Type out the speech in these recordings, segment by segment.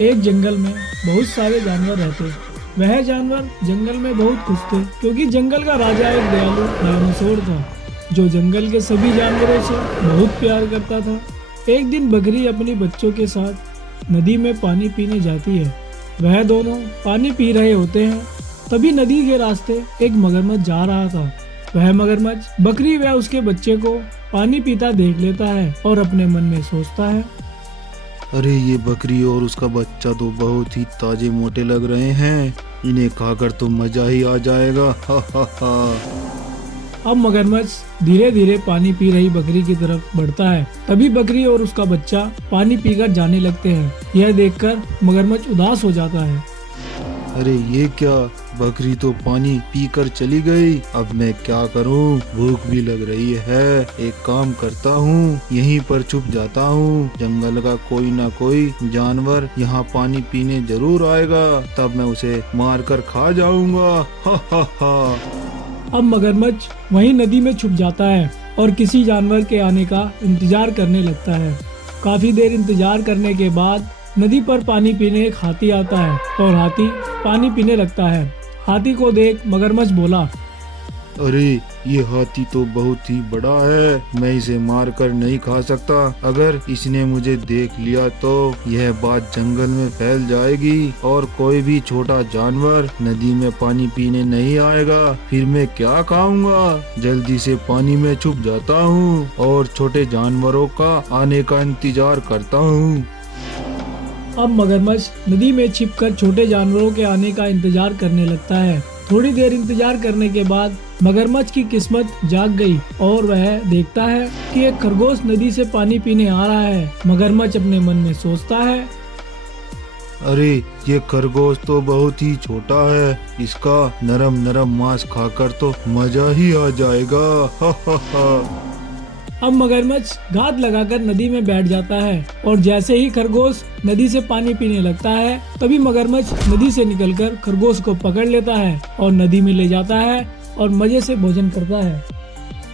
एक जंगल में बहुत सारे जानवर रहते। वह जानवर जंगल में बहुत खुश थे क्योंकि जंगल का राजा एक दयालु डायनासोर था जो जंगल के सभी जानवरों से बहुत प्यार करता था। एक दिन बकरी अपने बच्चों के साथ नदी में पानी पीने जाती है। वह दोनों पानी पी रहे होते हैं, तभी नदी के रास्ते एक मगरमच्छ जा रहा था। वह मगरमच्छ बकरी व उसके बच्चे को पानी पीता देख लेता है और अपने मन में सोचता है, अरे ये बकरी और उसका बच्चा तो बहुत ही ताजे मोटे लग रहे हैं, इन्हें खाकर तो मजा ही आ जाएगा। हा हा हा। अब मगरमच्छ धीरे धीरे पानी पी रही बकरी की तरफ बढ़ता है। तभी बकरी और उसका बच्चा पानी पीकर जाने लगते हैं। यह देखकर मगरमच्छ उदास हो जाता है। अरे ये क्या, बकरी तो पानी पीकर चली गई, अब मैं क्या करूं? भूख भी लग रही है। एक काम करता हूं, यहीं पर छुप जाता हूं। जंगल का कोई ना कोई जानवर यहाँ पानी पीने जरूर आएगा, तब मैं उसे मारकर खा जाऊंगा। हा हा हा। अब मगरमच्छ वहीं नदी में छुप जाता है और किसी जानवर के आने का इंतजार करने लगता है। काफी देर इंतजार करने के बाद नदी पर पानी पीने एक हाथी आता है और हाथी पानी पीने लगता है। हाथी को देख मगरमच्छ बोला, अरे ये हाथी तो बहुत ही बड़ा है, मैं इसे मार कर नहीं खा सकता। अगर इसने मुझे देख लिया तो यह बात जंगल में फैल जाएगी और कोई भी छोटा जानवर नदी में पानी पीने नहीं आएगा, फिर मैं क्या खाऊंगा? जल्दी से पानी में छुप जाता हूँ और छोटे जानवरों का आने का इंतजार करता हूँ। अब मगरमच्छ नदी में छिपकर छोटे जानवरों के आने का इंतजार करने लगता है। थोड़ी देर इंतजार करने के बाद मगरमच्छ की किस्मत जाग गई और वह देखता है कि एक खरगोश नदी से पानी पीने आ रहा है। मगरमच्छ अपने मन में सोचता है, अरे ये खरगोश तो बहुत ही छोटा है, इसका नरम नरम मांस खाकर तो मजा ही आ जाएगा। हा हा हा। अब मगरमच्छ घात लगाकर नदी में बैठ जाता है और जैसे ही खरगोश नदी से पानी पीने लगता है, तभी मगरमच्छ नदी से निकलकर खरगोश को पकड़ लेता है और नदी में ले जाता है और मजे से भोजन करता है।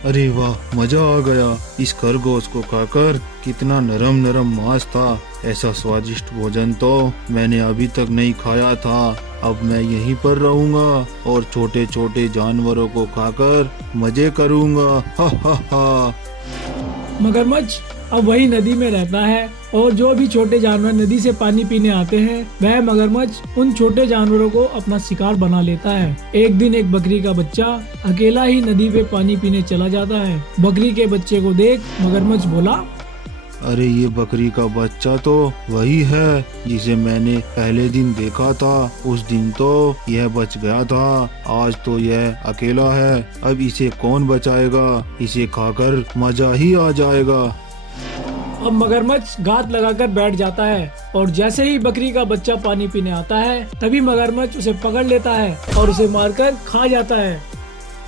अरे वाह, मजा आ गया। इस खरगोश को खाकर कितना नरम नरम मांस था, ऐसा स्वादिष्ट भोजन तो मैंने अभी तक नहीं खाया था। अब मैं यहीं पर रहूंगा और छोटे छोटे जानवरों को खाकर मजे करूंगा। हा हा हा। मगरमच्छ अब वही नदी में रहता है और जो भी छोटे जानवर नदी से पानी पीने आते हैं, वह मगरमच्छ उन छोटे जानवरों को अपना शिकार बना लेता है। एक दिन एक बकरी का बच्चा अकेला ही नदी पे पानी पीने चला जाता है। बकरी के बच्चे को देख मगरमच्छ बोला, अरे ये बकरी का बच्चा तो वही है जिसे मैंने पहले दिन देखा था। उस दिन तो यह बच गया था, आज तो यह अकेला है। अब इसे कौन बचाएगा? इसे खाकर मजा ही आ जाएगा। अब मगरमच्छ घात लगाकर बैठ जाता है और जैसे ही बकरी का बच्चा पानी पीने आता है, तभी मगरमच्छ उसे पकड़ लेता है और उसे मारकर खा जाता है।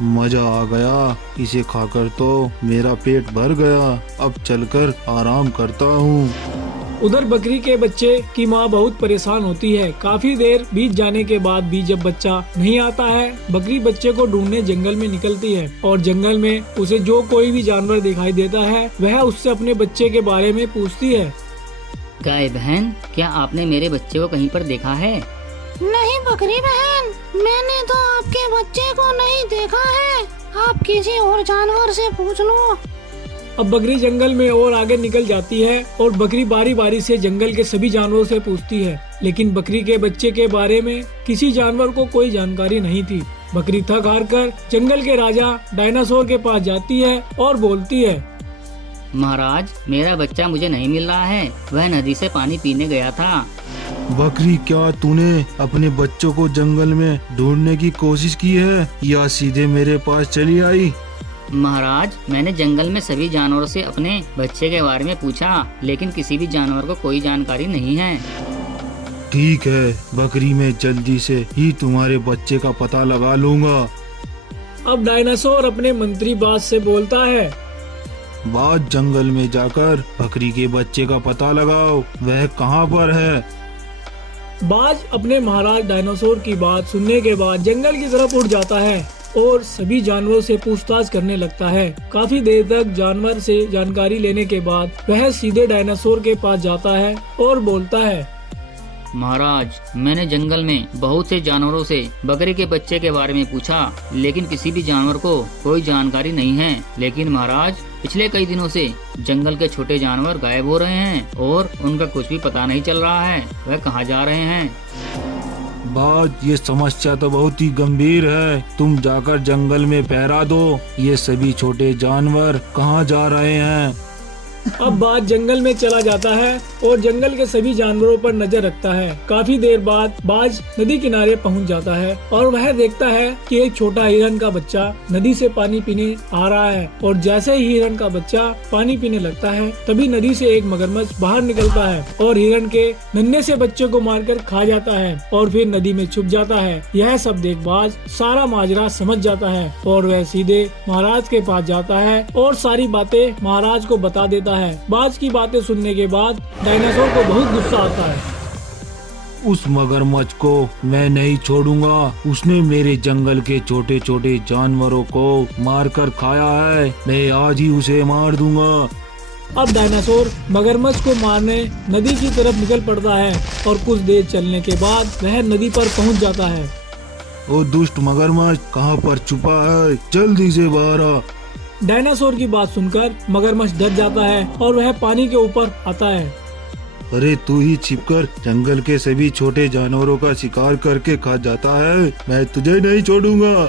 मजा आ गया, इसे खाकर तो मेरा पेट भर गया। अब चलकर आराम करता हूँ। उधर बकरी के बच्चे की माँ बहुत परेशान होती है। काफी देर बीत जाने के बाद भी जब बच्चा नहीं आता है, बकरी बच्चे को ढूंढने जंगल में निकलती है और जंगल में उसे जो कोई भी जानवर दिखाई देता है, वह उससे अपने बच्चे के बारे में पूछती है। गाय बहन, क्या आपने मेरे बच्चे को कहीं पर देखा है? नहीं बकरी बहन, मैंने तो आपके बच्चे को नहीं देखा है। आप किसी और जानवर से पूछ लो। अब बकरी जंगल में और आगे निकल जाती है और बकरी बारी बारी से जंगल के सभी जानवरों से पूछती है, लेकिन बकरी के बच्चे के बारे में किसी जानवर को कोई जानकारी नहीं थी। बकरी थक हार कर जंगल के राजा डायनासोर के पास जाती है और बोलती है, महाराज, मेरा बच्चा मुझे नहीं मिल रहा है, वह नदी से पानी पीने गया था। बकरी, क्या तूने अपने बच्चों को जंगल में ढूंढने की कोशिश की है या सीधे मेरे पास चली आई? महाराज, मैंने जंगल में सभी जानवरों से अपने बच्चे के बारे में पूछा, लेकिन किसी भी जानवर को कोई जानकारी नहीं है। ठीक है बकरी, मैं जल्दी से ही तुम्हारे बच्चे का पता लगा लूंगा। अब डायनासोर अपने मंत्री बाज से बोलता है, बाज, जंगल में जाकर बकरी के बच्चे का पता लगाओ, वह कहाँ पर है? बाज अपने महाराज डायनासोर की बात सुनने के बाद जंगल की तरफ उड़ जाता है और सभी जानवरों से पूछताछ करने लगता है। काफी देर तक जानवर से जानकारी लेने के बाद वह सीधे डायनासोर के पास जाता है और बोलता है, महाराज, मैंने जंगल में बहुत से जानवरों से बकरी के बच्चे के बारे में पूछा, लेकिन किसी भी जानवर को कोई जानकारी नहीं है। लेकिन महाराज, पिछले कई दिनों से जंगल के छोटे जानवर गायब हो रहे हैं और उनका कुछ भी पता नहीं चल रहा है, वह कहाँ जा रहे हैं। बात, ये समस्या तो बहुत ही गंभीर है। तुम जाकर जंगल में पहरा दो। ये सभी छोटे जानवर कहाँ जा रहे हैं? अब बाज जंगल में चला जाता है और जंगल के सभी जानवरों पर नजर रखता है। काफी देर बाद बाज नदी किनारे पहुंच जाता है और वह देखता है कि एक छोटा हिरन का बच्चा नदी से पानी पीने आ रहा है। और जैसे ही हिरन का बच्चा पानी पीने लगता है, तभी नदी से एक मगरमच्छ बाहर निकलता है और हिरन के नन्हे से बच्चे को मारकर खा जाता है और फिर नदी में छुप जाता है। यह सब देख बाज सारा माजरा समझ जाता है और वह सीधे महाराज के पास जाता है और सारी बातें महाराज को बता देता है। बाज की बातें सुनने के बाद डायनासोर को बहुत गुस्सा आता है। उस मगरमच्छ को मैं नहीं छोड़ूंगा। उसने मेरे जंगल के छोटे छोटे जानवरों को मारकर खाया है। मैं आज ही उसे मार दूंगा। अब डायनासोर मगरमच्छ को मारने नदी की तरफ निकल पड़ता है और कुछ देर चलने के बाद वह नदी पर पहुंच जाता है। ओ दुष्ट मगरमच्छ, कहाँ पर छुपा है? जल्दी से बाहर आ। डायनासोर की बात सुनकर मगरमच्छ डर जाता है और वह पानी के ऊपर आता है। अरे तू ही छिपकर जंगल के सभी छोटे जानवरों का शिकार करके खा जाता है। मैं तुझे नहीं छोड़ूंगा।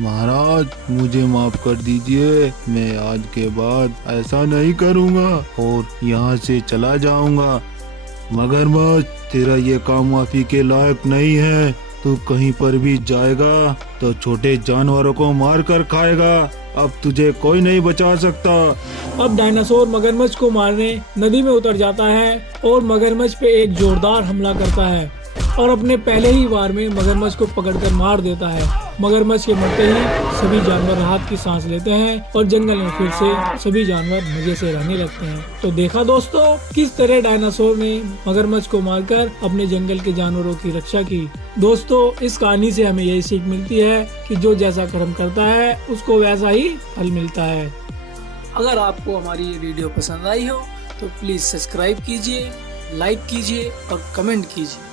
महाराज, मुझे माफ कर दीजिए। मैं आज के बाद ऐसा नहीं करूंगा और यहाँ से चला जाऊंगा। मगरमच्छ, तेरा ये काम माफी के लायक नहीं है। तू कहीं पर भी जाएगा तो छोटे जानवरों को मार कर खाएगा। अब तुझे कोई नहीं बचा सकता। अब डायनासोर मगरमच्छ को मारने नदी में उतर जाता है और मगरमच्छ पे एक जोरदार हमला करता है और अपने पहले ही वार में मगरमच्छ को पकड़कर मार देता है। मगरमच्छ के मरते ही सभी जानवर राहत की सांस लेते हैं और जंगल में फिर से सभी जानवर मजे से रहने लगते हैं। तो देखा दोस्तों, किस तरह डायनासोर ने मगरमच्छ को मारकर अपने जंगल के जानवरों की रक्षा की। दोस्तों, इस कहानी से हमें यही सीख मिलती है कि जो जैसा कर्म करता है उसको वैसा ही फल मिलता है। अगर आपको हमारी ये वीडियो पसंद आई हो तो प्लीज सब्सक्राइब कीजिए, लाइक कीजिए और कमेंट कीजिए।